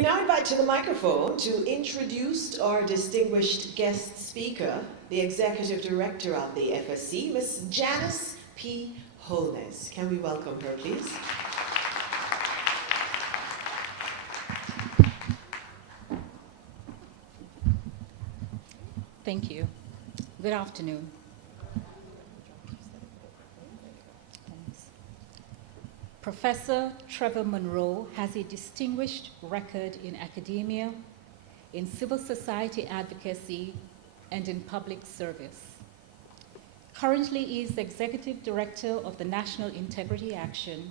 We now invite to the microphone to introduce our distinguished guest speaker, the Executive Director of the FSC, Ms. Janice P. Holness. Can we welcome her, please? Thank you. Good afternoon. Professor Trevor Munroe has a distinguished record in academia, in civil society advocacy, and in public service. Currently, he is the Executive Director of the National Integrity Action,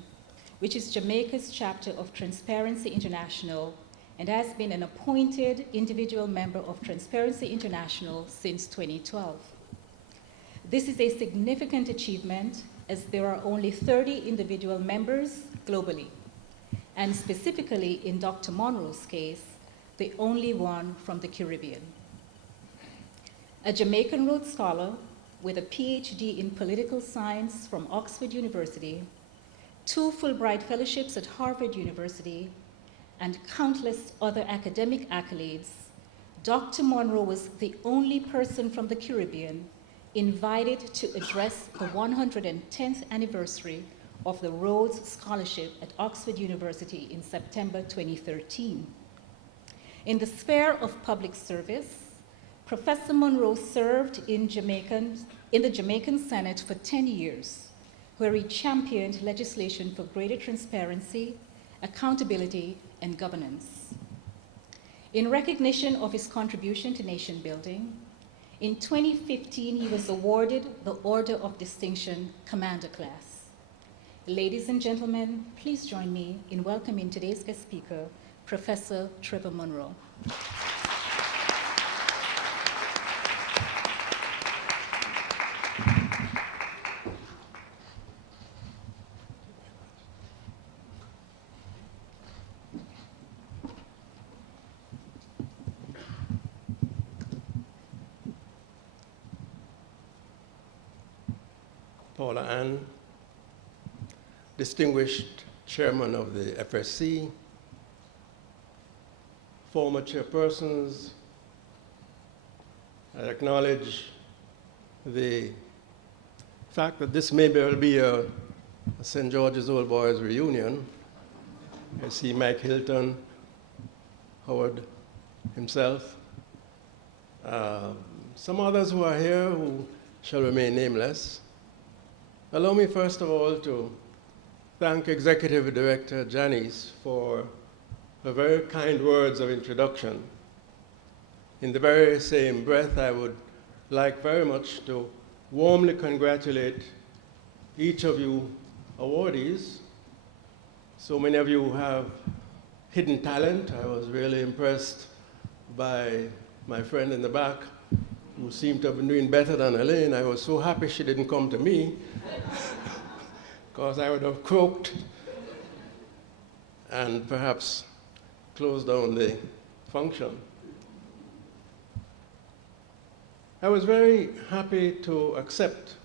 which is Jamaica's chapter of Transparency International, and has been an appointed individual member of Transparency International since 2012. This is a significant achievement, as there are only 30 individual members globally, and specifically in Dr. Munroe's case, the only one from the Caribbean. A Jamaican Rhodes Scholar with a PhD in political science from Oxford University, 2 Fulbright fellowships at Harvard University, and countless other academic accolades, Dr. Munroe was the only person from the Caribbean invited to address the 110th anniversary of the Rhodes Scholarship at Oxford University in September 2013. In the sphere of public service, Professor Munroe served in the Jamaican Senate for 10 years, where he championed legislation for greater transparency, accountability, and governance. In recognition of his contribution to nation building, in 2015, he was awarded the Order of Distinction Commander Class. Ladies and gentlemen, please join me in welcoming today's guest speaker, Professor Trevor Munroe. Paula Ann, distinguished chairman of the FSC, former chairpersons, I acknowledge the fact that this may well be a St. George's Old Boys reunion. I see Mike Hilton, Howard himself, some others who are here who shall remain nameless. Allow me first of all to thank Executive Director Janice for her very kind words of introduction. In the very same breath, I would like very much to warmly congratulate each of you awardees. So many of you have hidden talent. I was really impressed by my friend in the back, who seemed to have been doing better than Elaine. I was so happy she didn't come to me, because I would have croaked and perhaps closed down the function. I was very happy to accept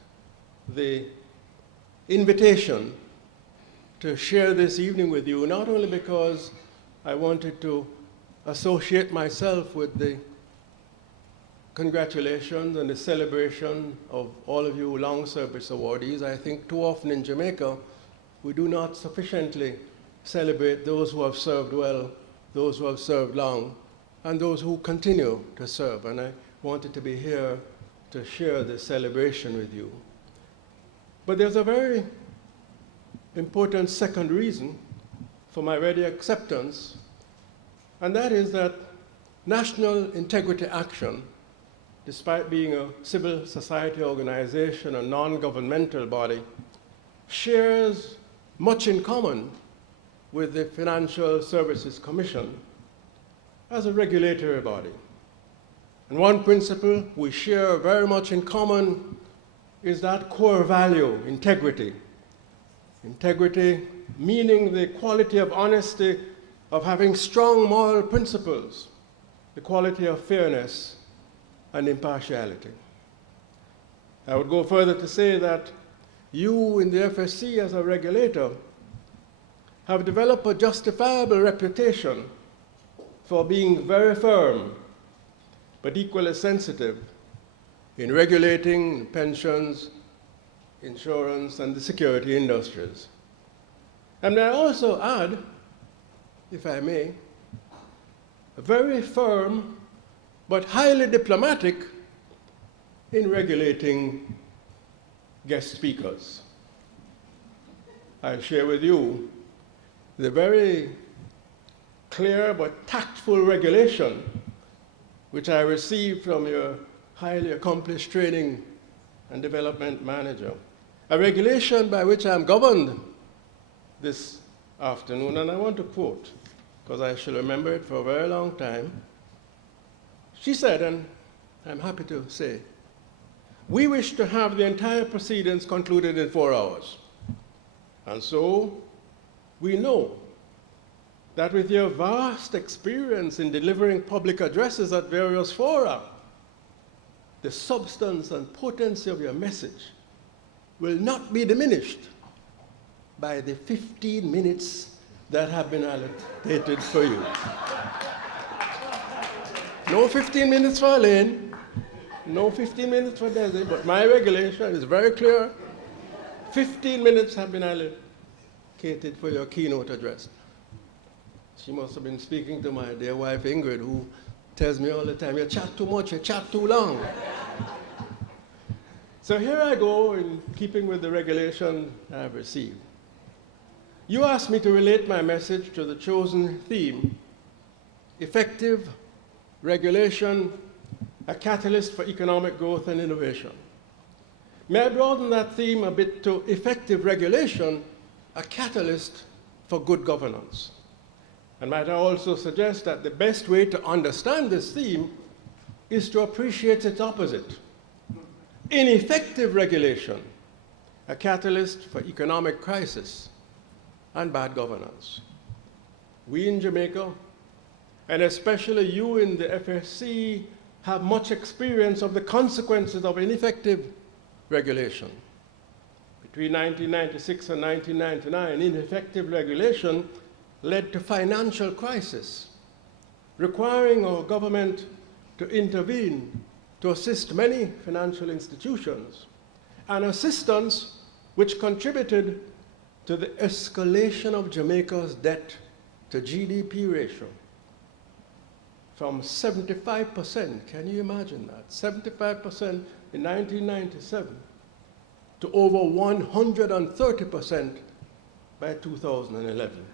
the invitation to share this evening with you, not only because I wanted to associate myself with the congratulations and the celebration of all of you long service awardees. I think too often in Jamaica, we do not sufficiently celebrate those who have served well, those who have served long, and those who continue to serve. And I wanted to be here to share this celebration with you. But there's a very important second reason for my ready acceptance, and that is that National Integrity Action, despite being a civil society organization, a non-governmental body, shares much in common with the Financial Services Commission as a regulatory body. And one principle we share very much in common is that core value, integrity. Integrity meaning the quality of honesty, of having strong moral principles, the quality of fairness and impartiality. I would go further to say that you in the FSC as a regulator have developed a justifiable reputation for being very firm, but equally sensitive in regulating pensions, insurance, and the security industries. And I also add, if I may, very firm but highly diplomatic in regulating guest speakers. I share with you the very clear but tactful regulation which I received from your highly accomplished training and development manager. A regulation by which I'm governed this afternoon, and I want to quote, because I shall remember it for a very long time. She said, and I'm happy to say, we wish to have the entire proceedings concluded in 4 hours. And so we know that with your vast experience in delivering public addresses at various fora, the substance and potency of your message will not be diminished by the 15 minutes that have been allocated for you. No 15 minutes for Elaine, no 15 minutes for Desi, but my regulation is very clear. 15 minutes have been allocated for your keynote address. She must have been speaking to my dear wife Ingrid, who tells me all the time, you chat too much, you chat too long. So here I go, in keeping with the regulation I've received. You asked me to relate my message to the chosen theme, effective regulation, a catalyst for economic growth and innovation. May I broaden that theme a bit to effective regulation, a catalyst for good governance? And might I also suggest that the best way to understand this theme is to appreciate its opposite. Ineffective regulation, a catalyst for economic crisis and bad governance. We in Jamaica, and especially you in the FSC, have much experience of the consequences of ineffective regulation. Between 1996 and 1999, ineffective regulation led to financial crisis, requiring our government to intervene to assist many financial institutions, an assistance which contributed to the escalation of Jamaica's debt to GDP ratio from 75%, can you imagine that? 75% in 1997 to over 130% by 2011.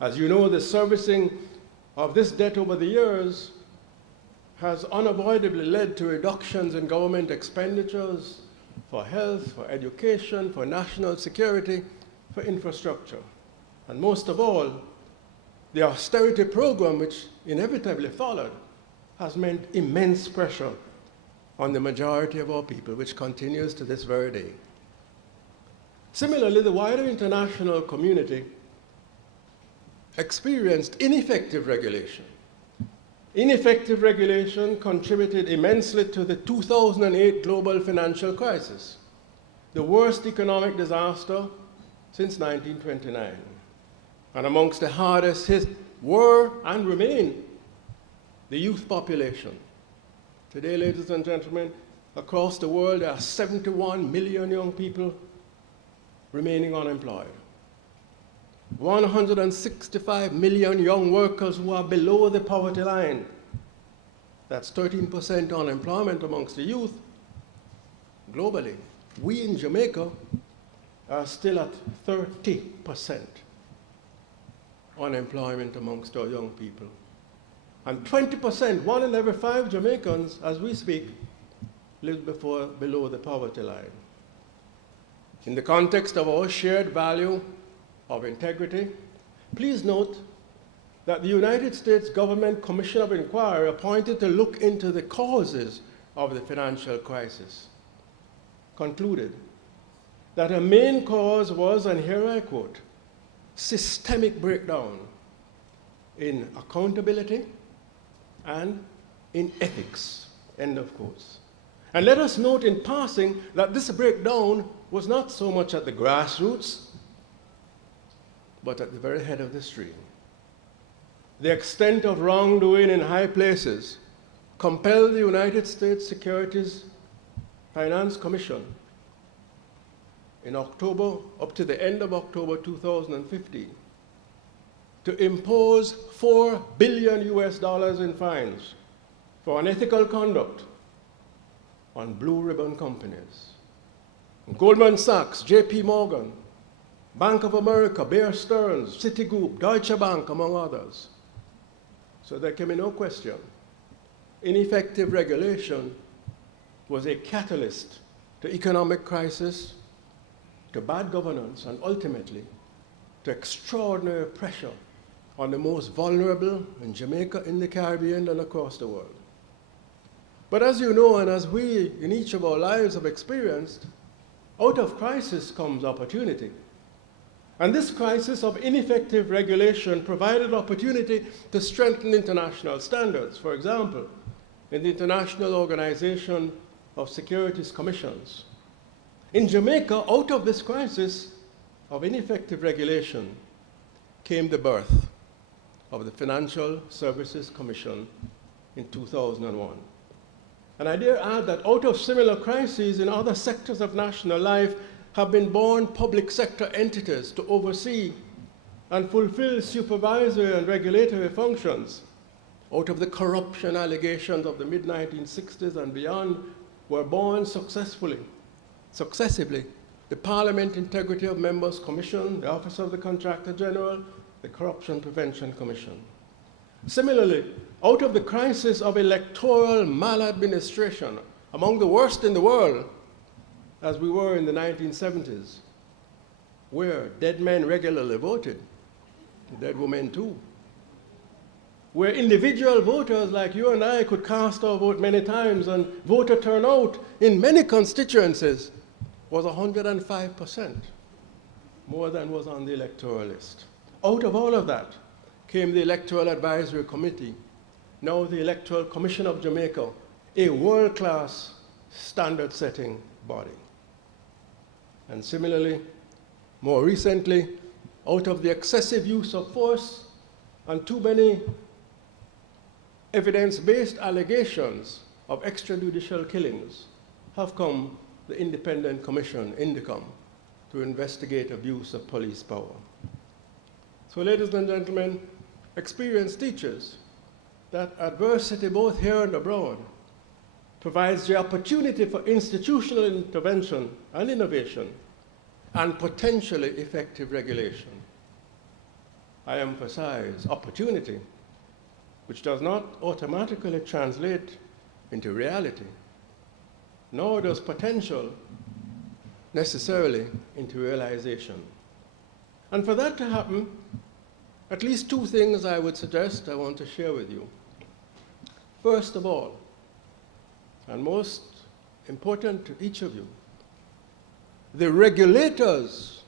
As you know, the servicing of this debt over the years has unavoidably led to reductions in government expenditures for health, for education, for national security, for infrastructure. And most of all, the austerity program, which inevitably followed, has meant immense pressure on the majority of our people, which continues to this very day. Similarly, the wider international community experienced ineffective regulation. Ineffective regulation contributed immensely to the 2008 global financial crisis, the worst economic disaster since 1929. And amongst the hardest hit were and remain the youth population. Today, ladies and gentlemen, across the world, there are 71 million young people remaining unemployed. 165 million young workers who are below the poverty line. That's 13% unemployment amongst the youth. Globally, we in Jamaica are still at 30% unemployment amongst our young people. And 20%, 1 in every 5 Jamaicans, as we speak, live below the poverty line. In the context of our shared value of integrity, please note that the United States Government Commission of Inquiry appointed to look into the causes of the financial crisis concluded that a main cause was, and here I quote, systemic breakdown in accountability and in ethics, end of quotes. And let us note in passing that this breakdown was not so much at the grassroots, but at the very head of the stream. the extent of wrongdoing in high places compelled the United States Securities Finance Commission in October, up to the end of October 2015, to impose $4 billion in fines for unethical conduct on blue ribbon companies. Goldman Sachs, JP Morgan, Bank of America, Bear Stearns, Citigroup, Deutsche Bank, among others. So there can be no question. Ineffective regulation was a catalyst to economic crisis, to bad governance, and ultimately to extraordinary pressure on the most vulnerable in Jamaica, in the Caribbean, and across the world. But as you know, and as we in each of our lives have experienced, out of crisis comes opportunity. And this crisis of ineffective regulation provided opportunity to strengthen international standards. For example, in the International Organization of Securities Commissions. In Jamaica, out of this crisis of ineffective regulation came the birth of the Financial Services Commission in 2001. And I dare add that out of similar crises in other sectors of national life have been born public sector entities to oversee and fulfill supervisory and regulatory functions. Out of the corruption allegations of the mid-1960s and beyond were born successively, the Parliament Integrity of Members Commission, the Office of the Contractor General, the Corruption Prevention Commission. Similarly, out of the crisis of electoral maladministration, among the worst in the world, as we were in the 1970s, where dead men regularly voted, dead women too, where individual voters like you and I could cast our vote many times, and voter turnout in many constituencies was 105%, more than was on the electoral list. Out of all of that came the Electoral Advisory Committee, now the Electoral Commission of Jamaica, a world-class standard-setting body. And similarly, more recently, out of the excessive use of force and too many evidence-based allegations of extrajudicial killings have come the Independent Commission, INDECOM, to investigate abuse of police power. So, ladies and gentlemen, experience teaches that adversity, both here and abroad, provides the opportunity for institutional intervention and innovation and potentially effective regulation. I emphasize opportunity, which does not automatically translate into reality, nor does potential necessarily into realization. And for that to happen, at least two things I would suggest I want to share with you. First of all, and most important to each of you, the regulators,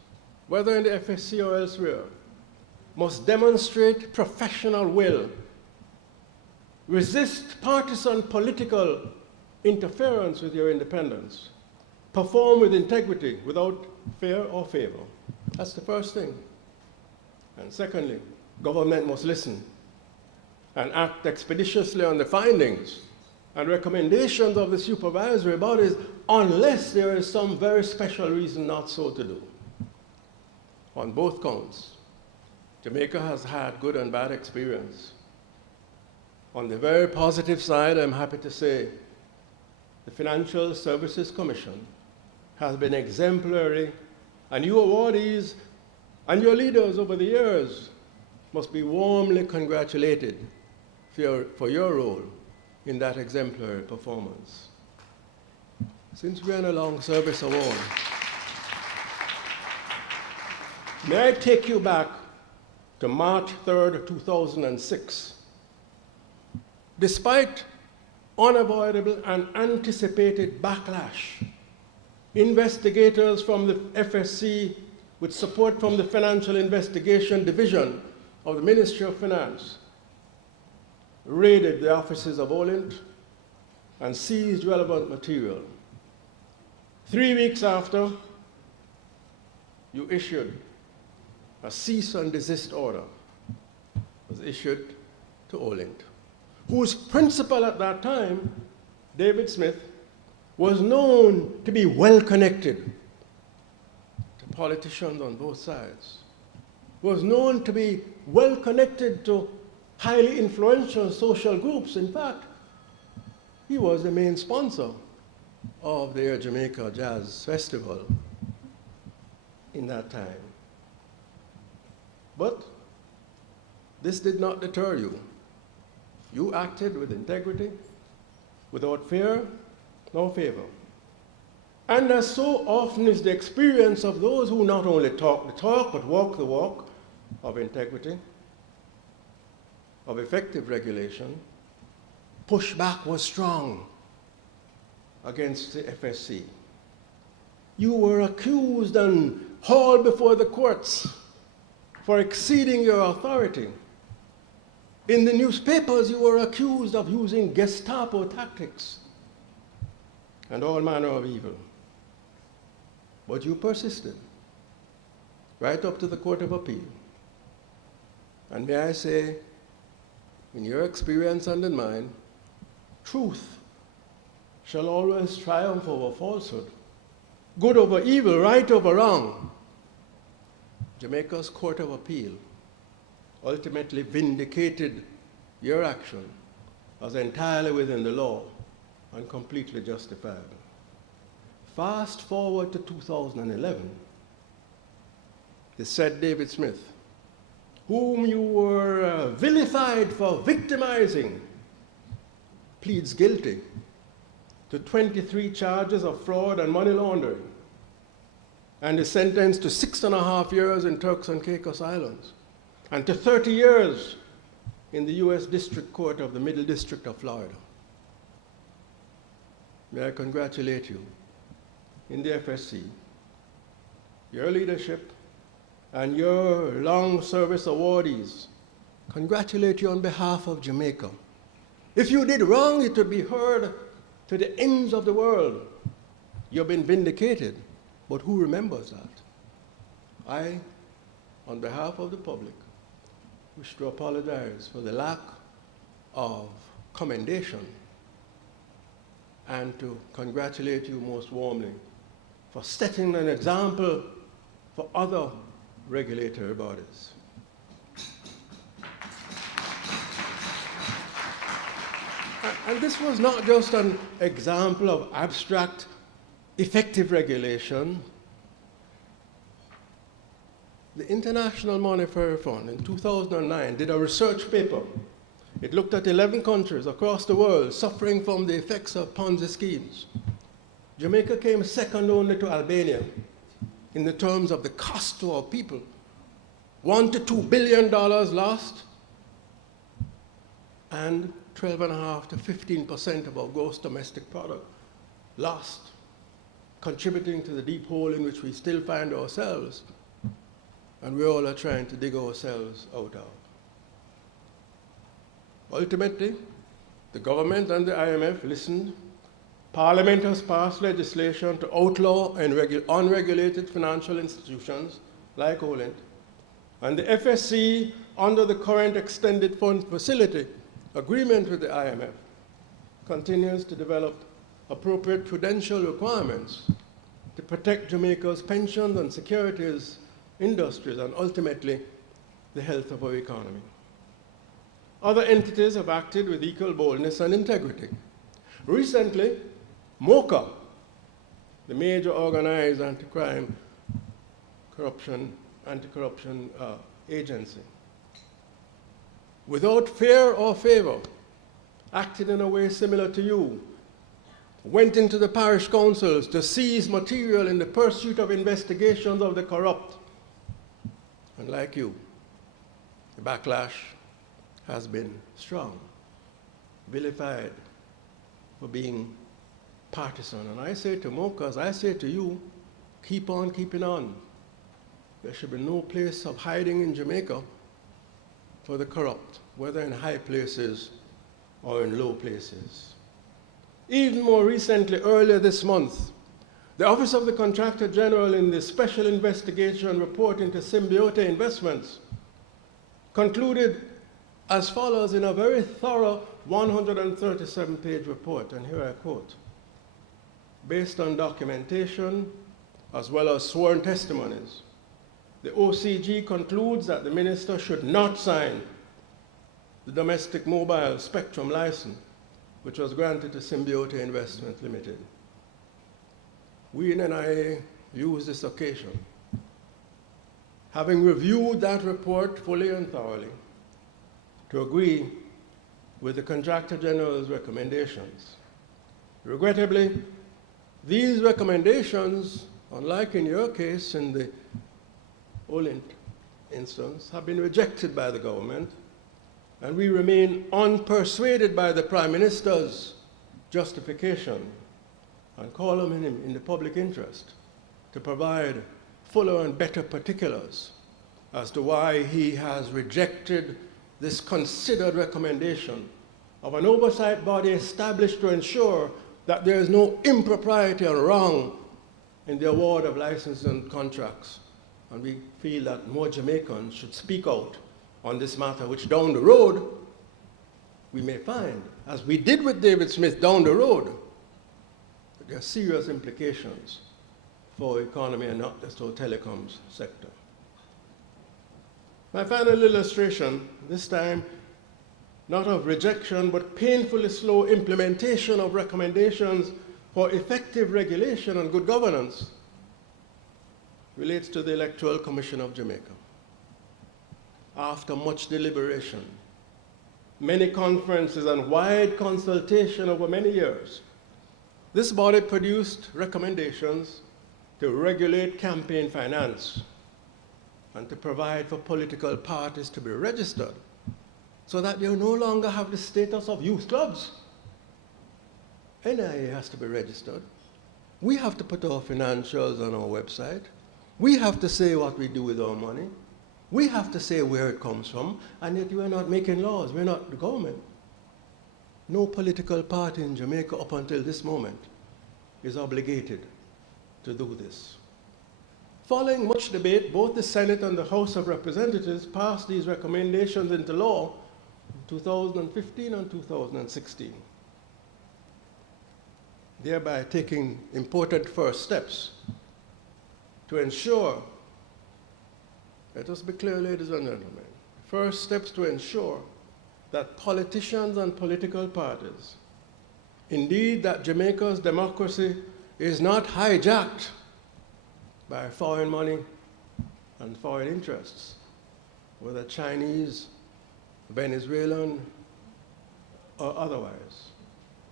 whether in the FSC or elsewhere, must demonstrate professional will, resist partisan political interference with your independence, perform with integrity without fear or favor. That's the first thing. And secondly, government must listen and act expeditiously on the findings and recommendations of the supervisory bodies unless there is some very special reason not so to do. On both counts, Jamaica has had good and bad experience. On the very positive side, I'm happy to say the Financial Services Commission has been exemplary, and you awardees and your leaders over the years must be warmly congratulated for your role in that exemplary performance. Since we're on a long service award, may I take you back to March 3rd, 2006. Despite unavoidable and anticipated backlash, investigators from the FSC, with support from the Financial Investigation Division of the Ministry of Finance, raided the offices of Olint and seized relevant material. 3 weeks after, you issued a cease and desist order. It was issued to Olint, whose principal at that time, David Smith, was known to be well connected to politicians on both sides, was known to be well connected to highly influential social groups. In fact, he was the main sponsor of the Air Jamaica Jazz Festival in that time. But this did not deter you. You acted with integrity, without fear nor favor. And as so often is the experience of those who not only talk the talk, but walk the walk of integrity, of effective regulation, pushback was strong against the FSC. You were accused and hauled before the courts for exceeding your authority. In the newspapers, you were accused of using Gestapo tactics and all manner of evil. But you persisted right up to the Court of Appeal. And may I say, in your experience and in mine, truth shall always triumph over falsehood, good over evil, right over wrong. Jamaica's Court of Appeal ultimately vindicated your action as entirely within the law and completely justifiable. Fast forward to 2011, the said David Smith, whom you were vilified for victimizing, pleads guilty to 23 charges of fraud and money laundering and is sentenced to 6.5 years in Turks and Caicos Islands and to 30 years in the U.S. District Court of the Middle District of Florida. May I congratulate you in the FSC, your leadership, and your long service awardees. Congratulate you on behalf of Jamaica. If you did wrong, it would be heard to the ends of the world. You've been vindicated, but who remembers that? I, on behalf of the public, wish to apologize for the lack of commendation and to congratulate you most warmly for setting an example for other regulatory bodies. And this was not just an example of abstract, effective regulation. The International Monetary Fund in 2009 did a research paper. It looked at 11 countries across the world suffering from the effects of Ponzi schemes. Jamaica came second only to Albania in the terms of the cost to our people. $1 to $2 billion lost, and 12.5% to 15% of our gross domestic product lost, contributing to the deep hole in which we still find ourselves, and we all are trying to dig ourselves out of. Ultimately, the government and the IMF listened. Parliament has passed legislation to outlaw unregulated financial institutions like Olint, and the FSC, under the current extended fund facility agreement with the IMF, continues to develop appropriate prudential requirements to protect Jamaica's pensions and securities industries and ultimately the health of our economy. Other entities have acted with equal boldness and integrity. Recently, MOCA, the major organized anti-crime anti-corruption agency, without fear or favor, acted in a way similar to you, went into the parish councils to seize material in the pursuit of investigations of the corrupt. And like you, the backlash has been strong, vilified for being partisan. And I say to MOCA, as I say to you, keep on keeping on. There should be no place of hiding in Jamaica for the corrupt, whether in high places or in low places. Even more recently, earlier this month, the Office of the Contractor General in the Special Investigation Report into Symbiote Investments concluded as follows in a very thorough 137-page report, and here I quote, based on documentation as well as sworn testimonies, the OCG concludes that the minister should not sign the domestic mobile spectrum license, which was granted to Symbiote Investment Limited. We in NIA use this occasion, having reviewed that report fully and thoroughly, to agree with the Contractor General's recommendations. Regrettably, these recommendations, unlike in your case in the Olint instance, have been rejected by the government, and we remain unpersuaded by the Prime Minister's justification and call on him in the public interest to provide fuller and better particulars as to why he has rejected this considered recommendation of an oversight body established to ensure that there is no impropriety or wrong in the award of licenses and contracts. And we feel that more Jamaicans should speak out on this matter, which down the road we may find, as we did with David Smith down the road, that there are serious implications for economy and not just our telecoms sector. My final illustration, this time not of rejection, but painfully slow implementation of recommendations for effective regulation and good governance, relates to the Electoral Commission of Jamaica. After much deliberation, many conferences and wide consultation over many years, this body produced recommendations to regulate campaign finance and to provide for political parties to be registered so that they no longer have the status of youth clubs. NIA has to be registered. We have to put our financials on our website. We have to say what we do with our money. We have to say where it comes from, and yet we're not making laws. We're not the government. No political party in Jamaica up until this moment is obligated to do this. Following much debate, both the Senate and the House of Representatives passed these recommendations into law in 2015 and 2016, thereby taking important first steps to ensure, let us be clear, ladies and gentlemen, first steps to ensure that politicians and political parties, indeed that Jamaica's democracy is not hijacked by foreign money and foreign interests, whether Chinese, Venezuelan, or otherwise.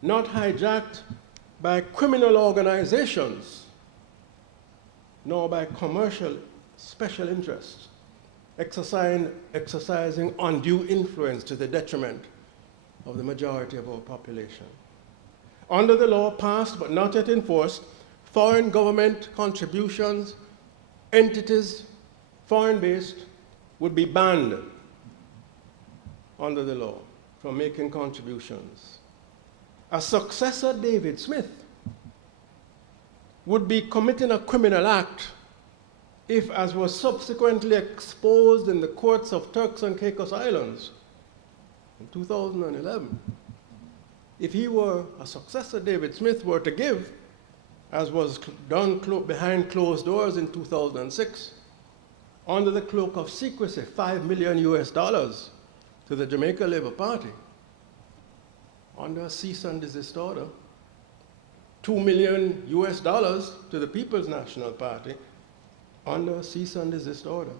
Not hijacked by criminal organizations, nor by commercial special interests, exercising undue influence to the detriment of the majority of our population. Under the law passed but not yet enforced, foreign government contributions, entities, foreign-based, would be banned under the law from making contributions. A successor, David Smith, would be committing a criminal act if, as was subsequently exposed in the courts of Turks and Caicos Islands in 2011, if he were, a successor, David Smith, were to give, as was done behind closed doors in 2006, under the cloak of secrecy, $5 million to the Jamaica Labour Party, under a cease and desist order, $2 million to the People's National Party, under a cease and desist order,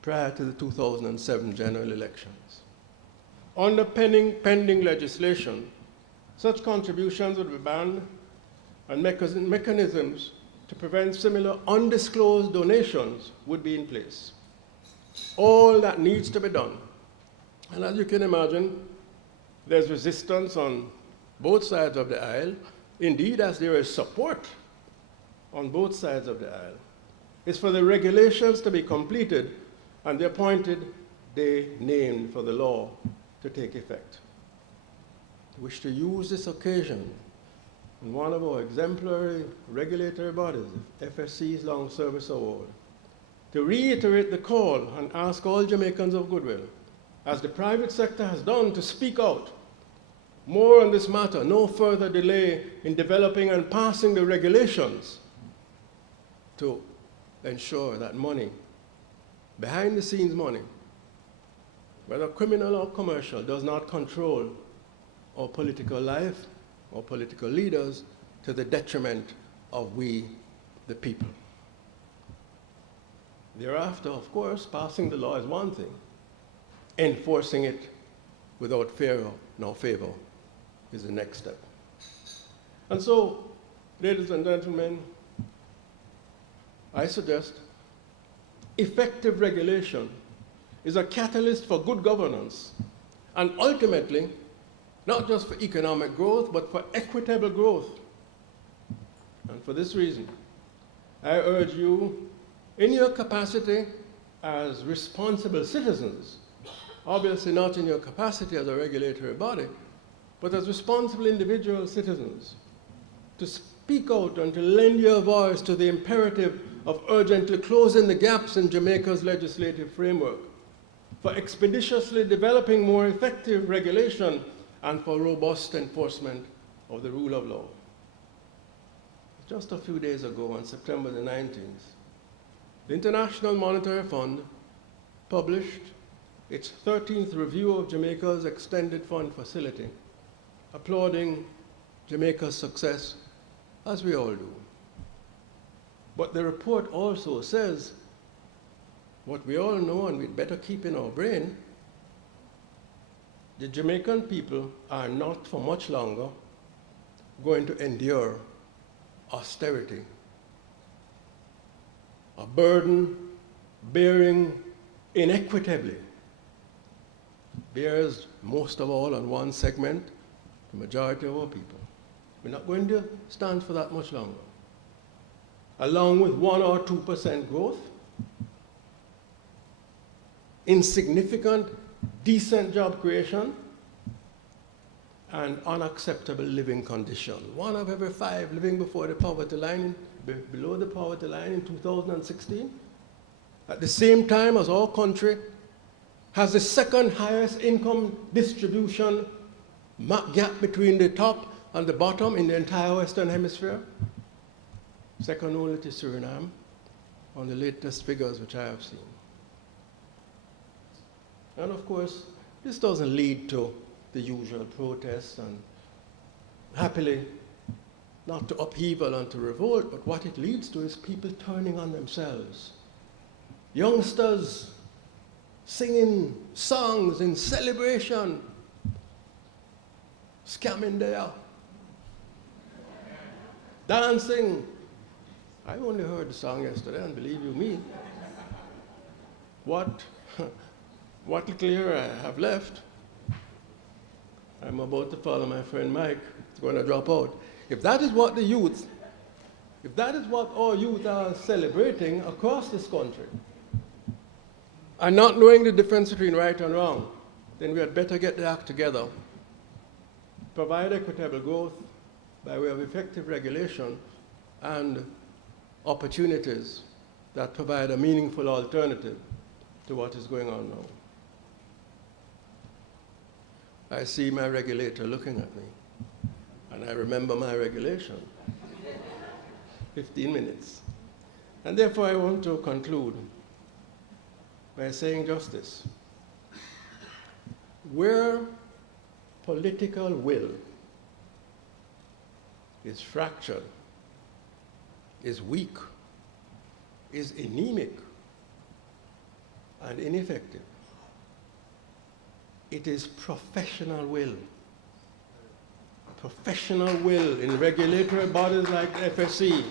prior to the 2007 general elections. Under pending legislation, such contributions would be banned, and mechanisms to prevent similar undisclosed donations would be in place. All that needs to be done. And as you can imagine, there's resistance on both sides of the aisle, indeed as there is support on both sides of the aisle, is for the regulations to be completed and the appointed day named for the law to take effect. I wish to use this occasion in one of our exemplary regulatory bodies, FSC's Long Service Award, to reiterate the call and ask all Jamaicans of goodwill, as the private sector has done, to speak out more on this matter. No further delay in developing and passing the regulations to ensure that money, behind the scenes money, whether criminal or commercial, does not control our political life or political leaders to the detriment of we, the people. Thereafter, of course, passing the law is one thing. Enforcing it without fear nor favor is the next step. And so, ladies and gentlemen, I suggest effective regulation is a catalyst for good governance, and ultimately, not just for economic growth, but for equitable growth. And for this reason, I urge you, in your capacity as responsible citizens, obviously not in your capacity as a regulatory body, but as responsible individual citizens, to speak out and to lend your voice to the imperative of urgently closing the gaps in Jamaica's legislative framework, for expeditiously developing more effective regulation, and for robust enforcement of the rule of law. Just a few days ago, on September the 19th, the International Monetary Fund published its 13th review of Jamaica's Extended Fund Facility, applauding Jamaica's success, as we all do. But the report also says what we all know and we'd better keep in our brain: the Jamaican people are not for much longer going to endure austerity, a burden bearing inequitably bears most of all on one segment, the majority of our people. We're not going to stand for that much longer. Along with 1 or 2% growth, insignificant, decent job creation, and unacceptable living conditions. 1 of every 5 living below the poverty line in 2016, at the same time as our country has the second highest income distribution gap between the top and the bottom in the entire Western Hemisphere, second only to Suriname on the latest figures which I have seen. And of course, this doesn't lead to the usual protests and, happily, not to upheaval and to revolt, but what it leads to is people turning on themselves. Youngsters singing songs in celebration, scamming there, dancing. I only heard the song yesterday, and believe you me, what little clear I have left, I'm about to follow my friend Mike. It's going to drop out. If that is what our youth are celebrating across this country, and not knowing the difference between right and wrong, then we had better get the act together, provide equitable growth by way of effective regulation and opportunities that provide a meaningful alternative to what is going on now. I see my regulator looking at me, and I remember my regulation, 15 minutes. And therefore I want to conclude by saying just this. Where political will is fractured, is weak, is anemic, and ineffective, it is professional will. Professional will in regulatory bodies like FSC,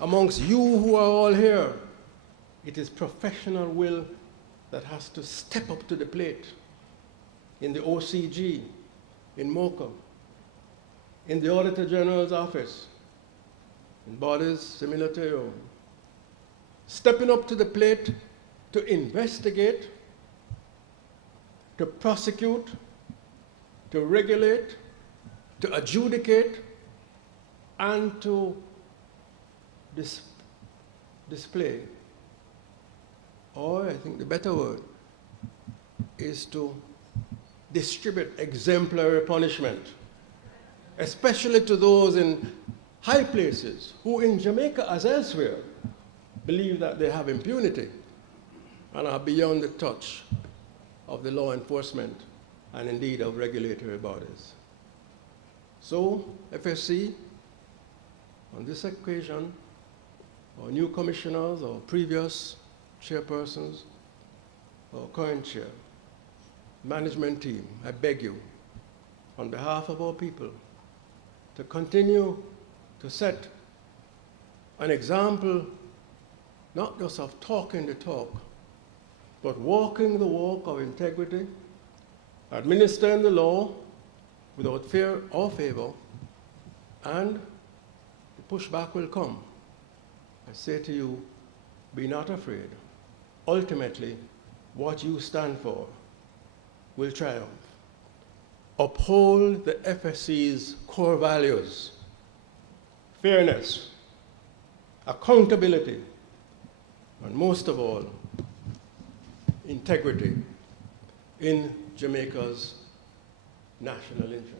amongst you who are all here. It is professional will that has to step up to the plate in the OCG, in MOCA, in the Auditor General's office, in bodies similar to your own. Stepping up to the plate to investigate, to prosecute, to regulate, to adjudicate, and to display or I think the better word, is to distribute exemplary punishment, especially to those in high places who in Jamaica as elsewhere believe that they have impunity and are beyond the touch of the law enforcement and indeed of regulatory bodies. So, FSC, on this occasion, our new commissioners or previous chairpersons or current chair, management team, I beg you, on behalf of our people, to continue to set an example not just of talking the talk, but walking the walk of integrity, administering the law without fear or favor, and the pushback will come. I say to you, be not afraid. Ultimately, what you stand for will triumph. Uphold the FSC's core values: fairness, accountability, and most of all, integrity in Jamaica's national interests.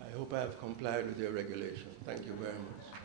I hope I have complied with your regulation. Thank you very much.